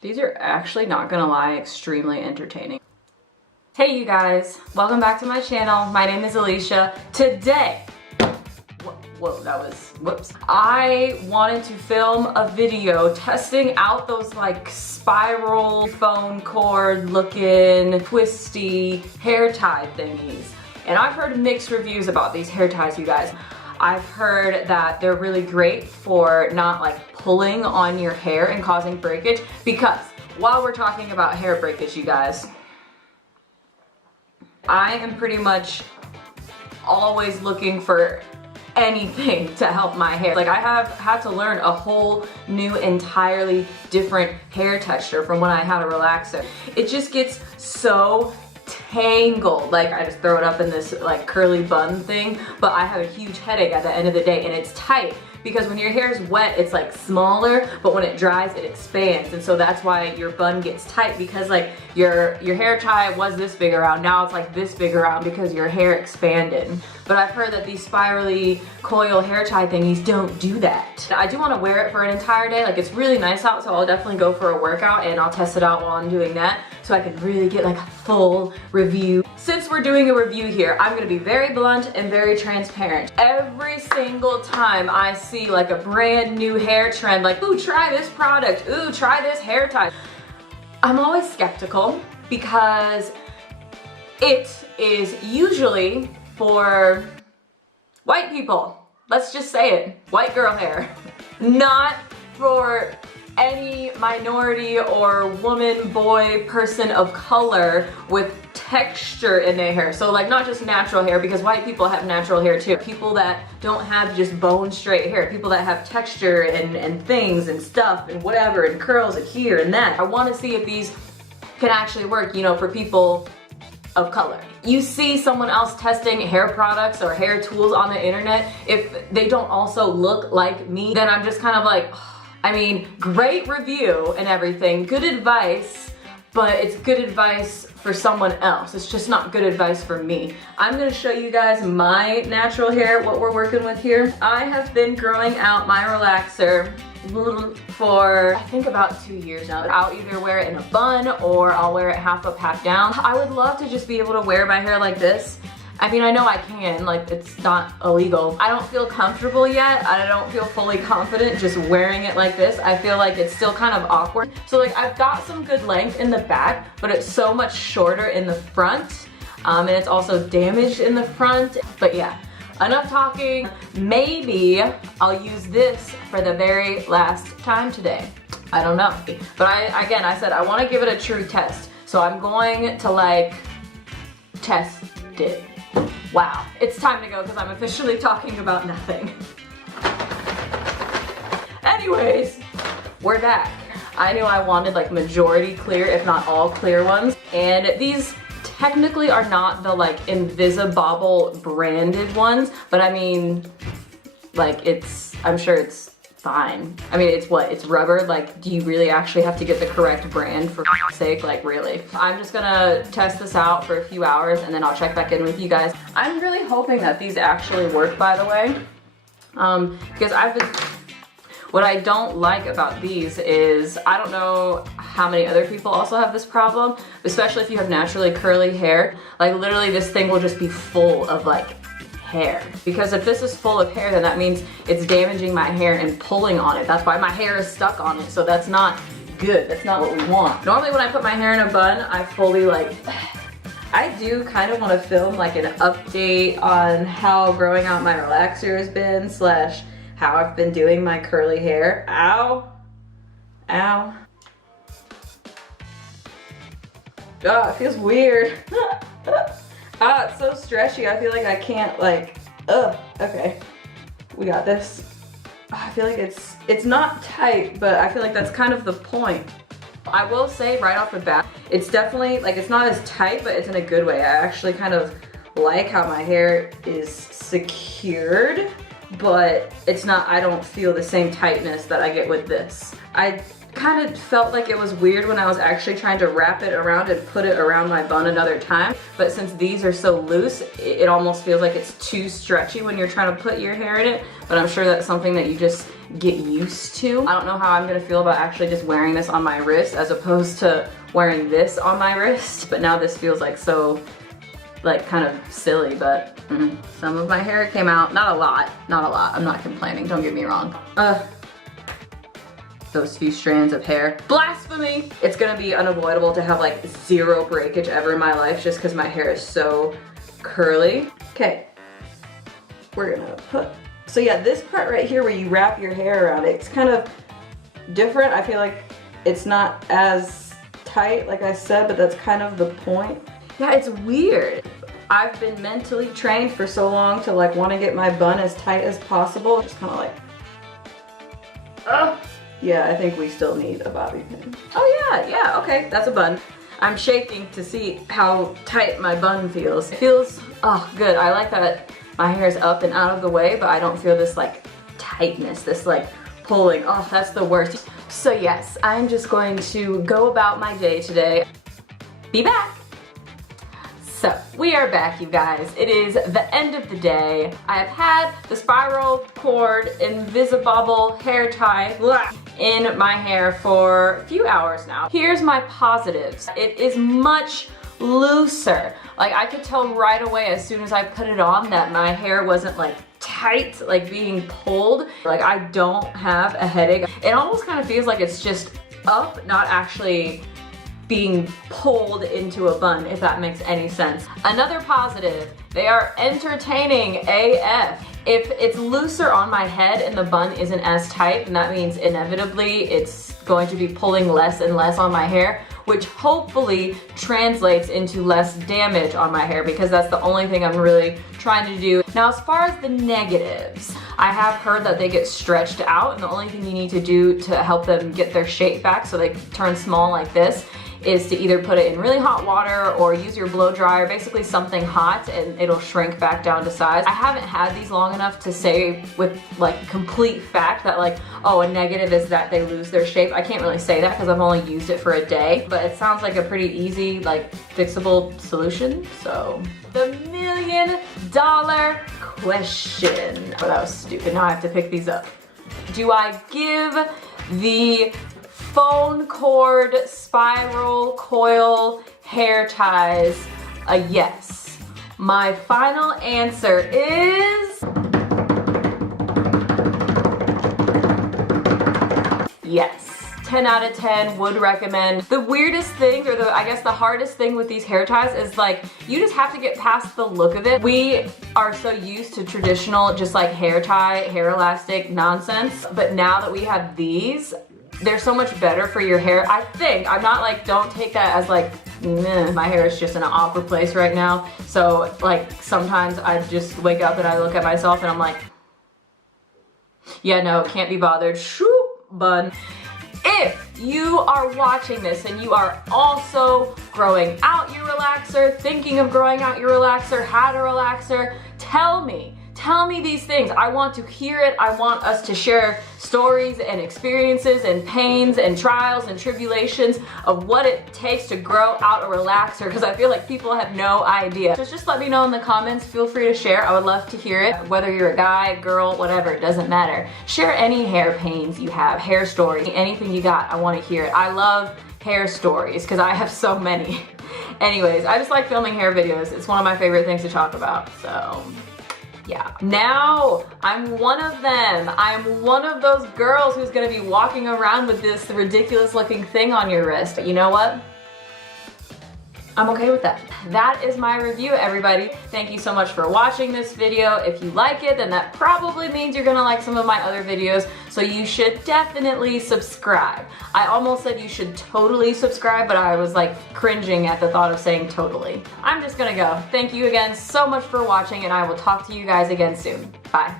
These are actually, not gonna lie, extremely entertaining. Hey you guys, welcome back to my channel. My name is Alicia. Today, whoa, that was, whoops. I wanted to film a video testing out those like spiral phone cord looking twisty hair tie thingies. And I've heard mixed reviews about these hair ties, you guys. I've heard that they're really great for not like pulling on your hair and causing breakage, because while we're talking about hair breakage, you guys, I am pretty much always looking for anything to help my hair. Like I have had to learn a whole new, entirely different hair texture from when I had a relaxer. It just gets so tangled. Like I just throw it up in this like curly bun thing, but I have a huge headache at the end of the day, and it's tight because when your hair is wet it's like smaller, but when it dries it expands, and so that's why your bun gets tight, because like your hair tie was this big around, now it's like this big around because your hair expanded. But I've heard that these spirally coil hair tie thingies don't do that. I do want to wear it for an entire day. Like it's really nice out, so I'll definitely go for a workout and I'll test it out while I'm doing that, so I can really get like a full review. Since we're doing a review here, I'm gonna be very blunt and very transparent. Every single time I see like a brand new hair trend, like, ooh, try this product, ooh, try this hair tie, I'm always skeptical because it is usually for white people. Let's just say it, white girl hair. Not for any minority or woman, boy, person of color with texture in their hair. So like not just natural hair, because white people have natural hair too. People that don't have just bone straight hair. People that have texture and things and stuff and whatever and curls and here and that. I want to see if these can actually work, you know, for people of color. You see someone else testing hair products or hair tools on the internet, if they don't also look like me, then I'm just kind of like, I mean, great review and everything, good advice, but it's good advice for someone else. It's just not good advice for me. I'm gonna show you guys my natural hair, what we're working with here. I have been growing out my relaxer for I think about 2 years now. I'll either wear it in a bun or I'll wear it half up, half down. I would love to just be able to wear my hair like this. I mean, I know I can, like it's not illegal. I don't feel comfortable yet. I don't feel fully confident just wearing it like this. I feel like it's still kind of awkward. So like I've got some good length in the back, but it's so much shorter in the front. And it's also damaged in the front. But yeah, enough talking. Maybe I'll use this for the very last time today. I don't know. But I said I want to give it a true test. So I'm going to like test it. Wow, it's time to go because I'm officially talking about nothing. Anyways, we're back. I knew I wanted like majority clear, if not all clear ones. And these technically are not the like Invisibobble branded ones, but I mean, like I'm sure it's fine. I mean, it's what? It's rubber. Like, do you really actually have to get the correct brand for sake? Like, really? I'm just gonna test this out for a few hours and then I'll check back in with you guys. I'm really hoping that these actually work, by the way. Because what I don't like about these is, I don't know how many other people also have this problem, especially if you have naturally curly hair. Like, literally this thing will just be full of like hair. Because if this is full of hair, then that means it's damaging my hair and pulling on it. That's why my hair is stuck on it, so that's not good. That's not what we want. Normally when I put my hair in a bun, I fully like, I do kind of want to film like an update on how growing out my relaxer has been, slash how I've been doing my curly hair. Ow. Ow. Oh, it feels weird. Ah, it's so stretchy. I feel like I can't like, ugh, okay. We got this. I feel like it's not tight, but I feel like that's kind of the point. I will say right off the bat, it's definitely, like it's not as tight, but it's in a good way. I actually kind of like how my hair is secured, but it's not, I don't feel the same tightness that I get with this. kind of felt like it was weird when I was actually trying to wrap it around and put it around my bun another time. But since these are so loose, it almost feels like it's too stretchy when you're trying to put your hair in it. But I'm sure that's something that you just get used to. I don't know how I'm gonna feel about actually just wearing this on my wrist as opposed to wearing this on my wrist. But now this feels like so, like kind of silly, but some of my hair came out. Not a lot, not a lot. I'm not complaining, don't get me wrong. Those few strands of hair. Blasphemy! It's gonna be unavoidable to have like zero breakage ever in my life just because my hair is so curly. Okay, we're gonna put, so yeah, this part right here where you wrap your hair around it, it's kind of different. I feel like it's not as tight like I said, but that's kind of the point. Yeah, it's weird. I've been mentally trained for so long to like want to get my bun as tight as possible. Just kind of like, ugh. Yeah, I think we still need a bobby pin. Oh yeah, okay, that's a bun. I'm shaking to see how tight my bun feels. It feels, oh, good. I like that my hair is up and out of the way, but I don't feel this like tightness, this like pulling. Oh, that's the worst. So yes, I'm just going to go about my day today. Be back. So, we are back, you guys. It is the end of the day. I have had the spiral cord Invisibobble hair tie in my hair for a few hours now. Here's my positives. It is much looser. Like, I could tell right away as soon as I put it on that my hair wasn't like tight, like being pulled. Like, I don't have a headache. It almost kind of feels like it's just up, not actually being pulled into a bun, if that makes any sense. Another positive, they are entertaining AF. If it's looser on my head and the bun isn't as tight, then that means inevitably it's going to be pulling less and less on my hair, which hopefully translates into less damage on my hair because that's the only thing I'm really trying to do. Now, as far as the negatives, I have heard that they get stretched out and the only thing you need to do to help them get their shape back so they turn small like this is to either put it in really hot water or use your blow dryer, basically something hot, and it'll shrink back down to size. I haven't had these long enough to say with like complete fact that like, oh, a negative is that they lose their shape. I can't really say that because I've only used it for a day, but it sounds like a pretty easy, like fixable solution. So the $1 million question. Oh, that was stupid. Now I have to pick these up. Do I give the phone cord spiral coil hair ties a yes? My final answer is yes. 10 out of 10 would recommend. The weirdest thing, or I guess the hardest thing with these hair ties is like, you just have to get past the look of it. We are so used to traditional, just like hair tie, hair elastic nonsense. But now that we have these, they're so much better for your hair. I think, I'm not like, don't take that as like, meh, my hair is just in an awkward place right now. So like, sometimes I just wake up and I look at myself and I'm like, yeah, no, can't be bothered, shoop, bun. If you are watching this and you are also growing out your relaxer, thinking of growing out your relaxer, had a relaxer, tell me these things. I want to hear it. I want us to share stories and experiences and pains and trials and tribulations of what it takes to grow out a relaxer, because I feel like people have no idea. So just let me know in the comments. Feel free to share. I would love to hear it. Whether you're a guy, girl, whatever, it doesn't matter. Share any hair pains you have, hair stories, anything you got. I want to hear it. I love hair stories because I have so many. Anyways, I just like filming hair videos. It's one of my favorite things to talk about, so yeah. Now, I'm one of them. I'm one of those girls who's gonna be walking around with this ridiculous looking thing on your wrist. You know what? I'm okay with that. That is my review, everybody. Thank you so much for watching this video. If you like it, then that probably means you're gonna like some of my other videos, so you should definitely subscribe. I almost said you should totally subscribe, but I was like cringing at the thought of saying totally. I'm just gonna go. Thank you again so much for watching, and I will talk to you guys again soon. Bye.